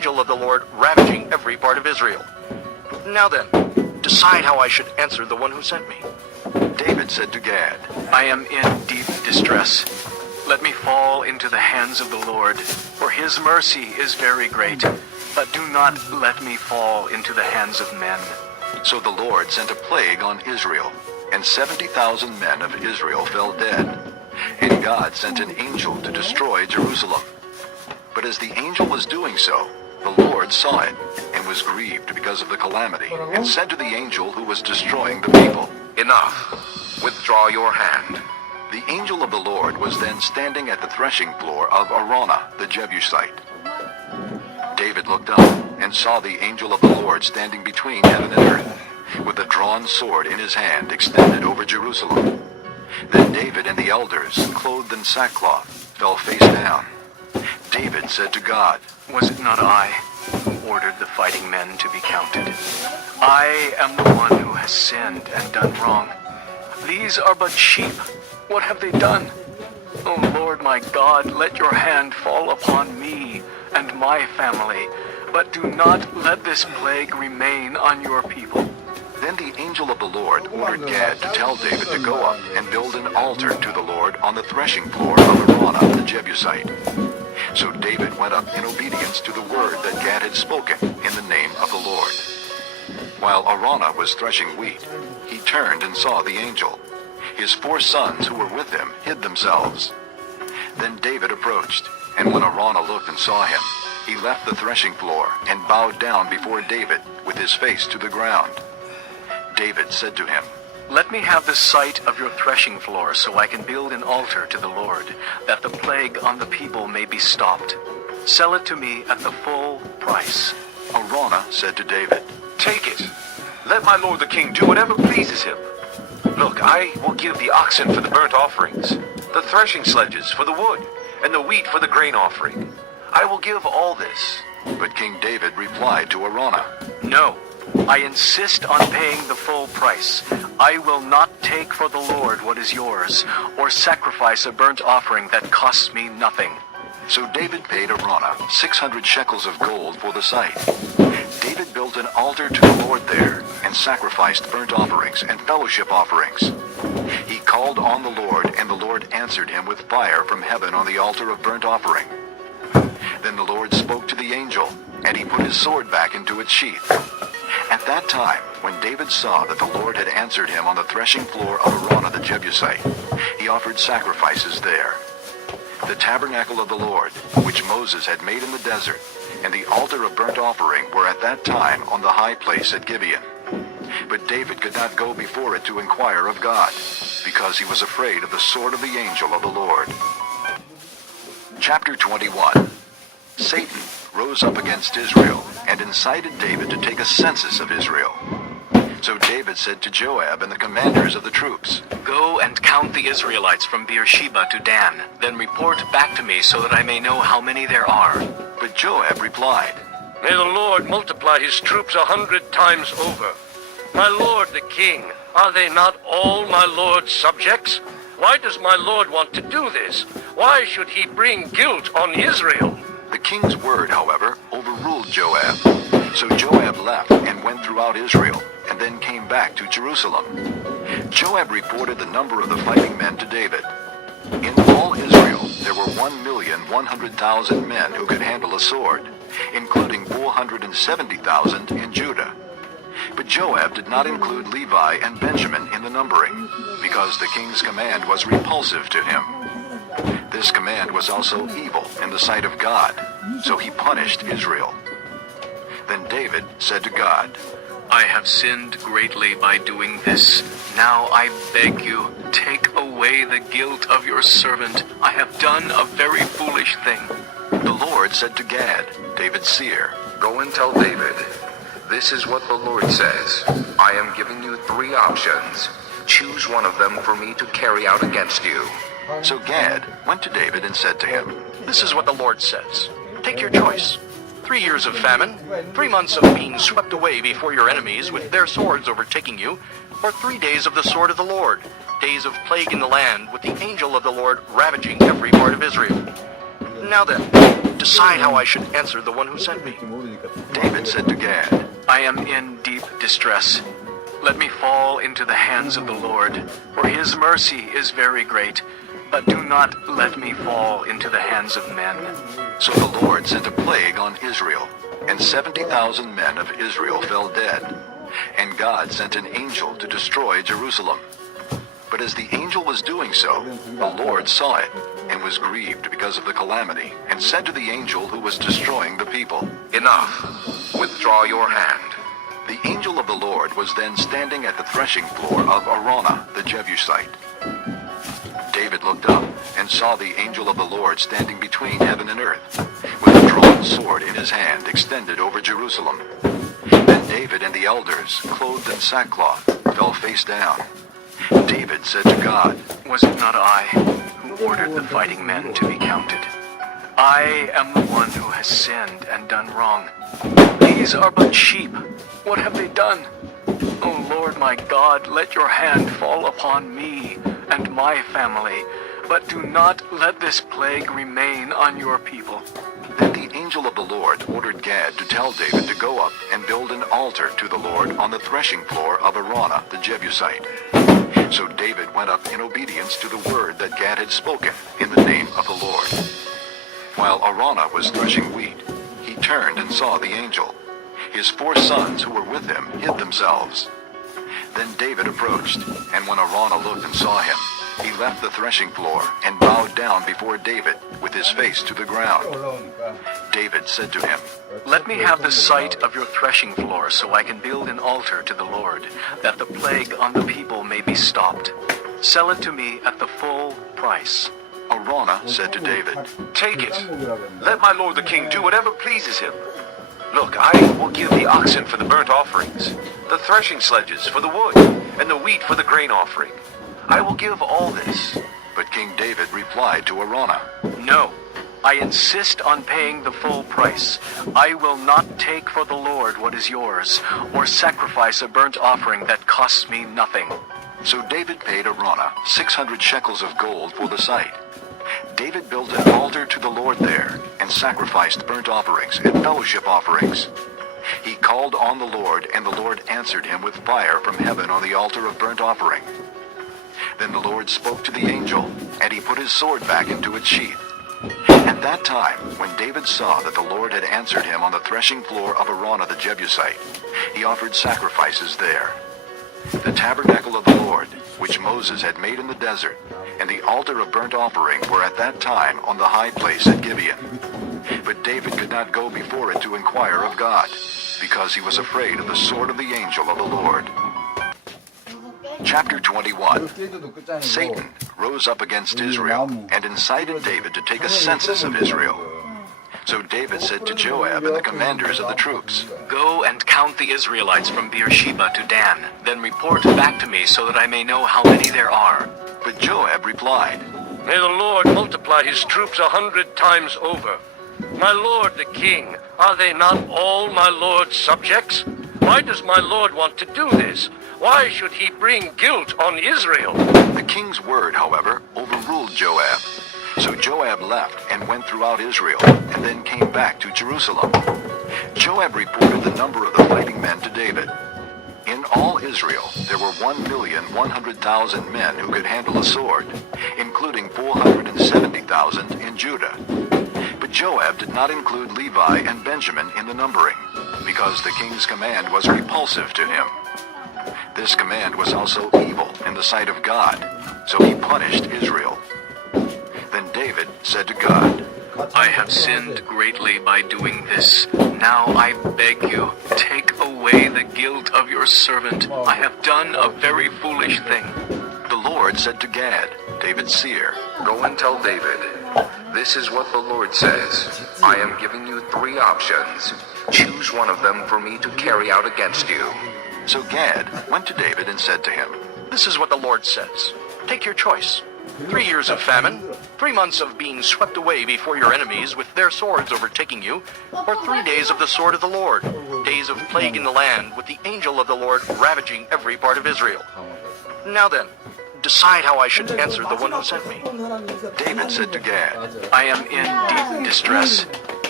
angel of the Lord ravaging every part of Israel. Now then, decide how I should answer the one who sent me. David said to Gad, I am in deep distress. Let me fall into the hands of the Lord, for his mercy is very great. But do not let me fall into the hands of men. So the Lord sent a plague on Israel, and 70,000 men of Israel fell dead. And God sent an angel to destroy Jerusalem. But as the angel was doing so, the Lord saw it, and was grieved because of the calamity, and said to the angel who was destroying the people, Enough. Withdraw your hand. The angel of the Lord was then standing at the threshing floor of Araunah the Jebusite. David looked up, and saw the angel of the Lord standing between heaven and earth, with a drawn sword in his hand extended over Jerusalem. Then David and the elders, clothed in sackcloth, fell face down. David said to God, Was it not I who ordered the fighting men to be counted? I am the one who has sinned and done wrong. These are but sheep. What have they done? O Lord my God, let your hand fall upon me and my family, but do not let this plague remain on your people. Then the angel of the Lord ordered Gad to tell David to go up and build an altar to the Lord on the threshing floor of Araunah the Jebusite. So David went up in obedience to the word that Gad had spoken in the name of the Lord. While Araunah was threshing wheat, he turned and saw the angel. His 4 sons who were with him hid themselves. Then David approached, and when Araunah looked and saw him, he left the threshing floor and bowed down before David with his face to the ground. David said to him, Let me have the site of your threshing floor so I can build an altar to the Lord, that the plague on the people may be stopped. Sell it to me at the full price. Araunah said to David, Take it. Let my lord the king do whatever pleases him. Look, I will give the oxen for the burnt offerings, the threshing sledges for the wood, and the wheat for the grain offering. I will give all this. But King David replied to Araunah, No, I insist on paying the full price. I will not take for the Lord what is yours, or sacrifice a burnt offering that costs me nothing. So David paid Araunah 600 shekels of gold for the site. David built an altar to the Lord there, and sacrificed burnt offerings and fellowship offerings. He called on the Lord, and the Lord answered him with fire from heaven on the altar of burnt offering. Then the Lord spoke to the angel, and he put his sword back into its sheath. At that time, when David saw that the Lord had answered him on the threshing floor of Araunah the Jebusite, he offered sacrifices there. The tabernacle of the Lord, which Moses had made in the desert, and the altar of burnt offering were at that time on the high place at Gibeon. But David could not go before it to inquire of God, because he was afraid of the sword of the angel of the Lord. Chapter 21. Satan rose up against Israel, and incited David to take a census of Israel. So David said to Joab and the commanders of the troops, Go and count the Israelites from Beersheba to Dan, then report back to me so that I may know how many there are. But Joab replied, May the Lord multiply his troops 100 times over. My lord the king, are they not all my lord's subjects? Why does my lord want to do this? Why should he bring guilt on Israel? The king's word, however, overruled Joab. So Joab left and went throughout Israel, and then came back to Jerusalem. Joab reported the number of the fighting men to David. In all Israel there were 1,100,000 men who could handle a sword, including 470,000 in Judah. But Joab did not include Levi and Benjamin in the numbering, because the king's command was repulsive to him. This command was also evil in the sight of God, so he punished Israel. Then David said to God, I have sinned greatly by doing this. Now I beg you, take away the guilt of your servant. I have done a very foolish thing. The Lord said to Gad, David's seer, Go and tell David, this is what the Lord says. I am giving you 3 options. Choose one of them for me to carry out against you. So Gad went to David and said to him, This is what the Lord says. Take your choice. 3 years of famine, 3 months of being swept away before your enemies with their swords overtaking you, or 3 days of the sword of the Lord, days of plague in the land with the angel of the Lord ravaging every part of Israel. Now then, Decide how I should answer the one who sent me. David said to Gad, I am in deep distress. Let me fall into the hands of the Lord, for his mercy is very great. But do not let me fall into the hands of men. So the Lord sent a plague on Israel, and 70,000 men of Israel fell dead. And God sent an angel to destroy Jerusalem. But as the angel was doing so, the Lord saw it, and was grieved because of the calamity, and said to the angel who was destroying the people, Enough. Withdraw your hand. The angel of the Lord was then standing at the threshing floor of Araunah the Jebusite. David looked up and saw the angel of the Lord standing between heaven and earth, with a drawn sword in his hand extended over Jerusalem. Then David and the elders, clothed in sackcloth, fell face down. David said to God, Was it not I who ordered the fighting men to be counted? I am the one who has sinned and done wrong. These are but sheep. What have they done? O Lord my God, let your hand fall upon me and my family, but do not let this plague remain on your people. Then the angel of the Lord ordered Gad to tell David to go up and build an altar to the Lord on the threshing floor of Araunah the Jebusite. So David went up in obedience to the word that Gad had spoken in the name of the Lord. While Araunah was threshing wheat, he turned and saw the angel. His 4 sons who were with him hid themselves. Then David approached, and when Araunah looked and saw him, he left the threshing floor and bowed down before David with his face to the ground. David said to him, Let me have the site of your threshing floor so I can build an altar to the Lord, that the plague on the people may be stopped. Sell it to me at the full price. Araunah said to David, Take it. Let my lord the king do whatever pleases him. Look, I will give the oxen for the burnt offerings, the threshing sledges for the wood, and the wheat for the grain offering. I will give all this. But King David replied to Araunah, No, I insist on paying the full price. I will not take for the Lord what is yours, or sacrifice a burnt offering that costs me nothing. So David paid Araunah 600 shekels of gold for the site. David built an altar to the Lord there, and sacrificed burnt offerings and fellowship offerings. He called on the Lord, and the Lord answered him with fire from heaven on the altar of burnt offering. Then the Lord spoke to the angel, and he put his sword back into its sheath. At that time, when David saw that the Lord had answered him on the threshing floor of Araunah the Jebusite, he offered sacrifices there. The tabernacle of the Lord, which Moses had made in the desert, and the altar of burnt offering were at that time on the high place at Gibeon. But David could not go before it to inquire of God, because he was afraid of the sword of the angel of the Lord. Chapter 21. Satan rose up against Israel and incited David to take a census of Israel. So David said to Joab and the commanders of the troops, Go and count the Israelites from Beersheba to Dan, then report back to me so that I may know how many there are. But Joab replied, May the Lord multiply his troops 100 times over. My lord the king, are they not all my lord's subjects? Why does my lord want to do this? Why should he bring guilt on Israel? The king's word, however, overruled Joab. So Joab left and went throughout Israel, and then came back to Jerusalem. Joab reported the number of the fighting men to David. In all Israel, there were 1,100,000 men who could handle a sword, including 470,000 in Judah. But Joab did not include Levi and Benjamin in the numbering, because the king's command was repulsive to him. This command was also evil in the sight of God, so he punished Israel. Then David said to God, I have sinned greatly by doing this. Now I beg you, take away the guilt of your servant. I have done a very foolish thing. The Lord said to Gad, David's seer, Go and tell David, this is what the Lord says. I am giving you 3 options. Choose one of them for me to carry out against you. So Gad went to David and said to him, This is what the Lord says. Take your choice. 3 years of famine, 3 months of being swept away before your enemies with their swords overtaking you, or 3 days of the sword of the Lord, days of plague in the land, with the angel of the Lord ravaging every part of Israel. Now then, decide how I should answer the one who sent me. David said to Gad, I am in deep distress.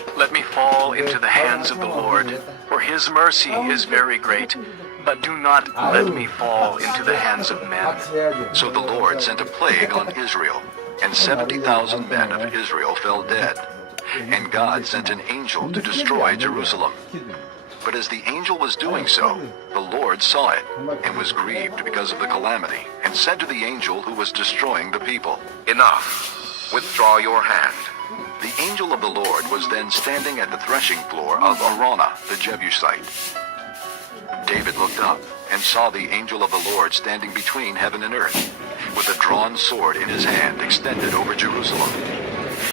let me fall into the hands of the Lord, for his mercy is very great. But do not let me fall into the hands of men. So the Lord sent a plague on Israel, and 70,000 men of Israel fell dead. And God sent an angel to destroy Jerusalem. But as the angel was doing so, the Lord saw it, and was grieved because of the calamity, and said to the angel who was destroying the people, Enough. Withdraw your hand. The angel of the Lord was then standing at the threshing floor of Araunah the Jebusite. David looked up and saw the angel of the Lord standing between heaven and earth, with a drawn sword in his hand extended over Jerusalem.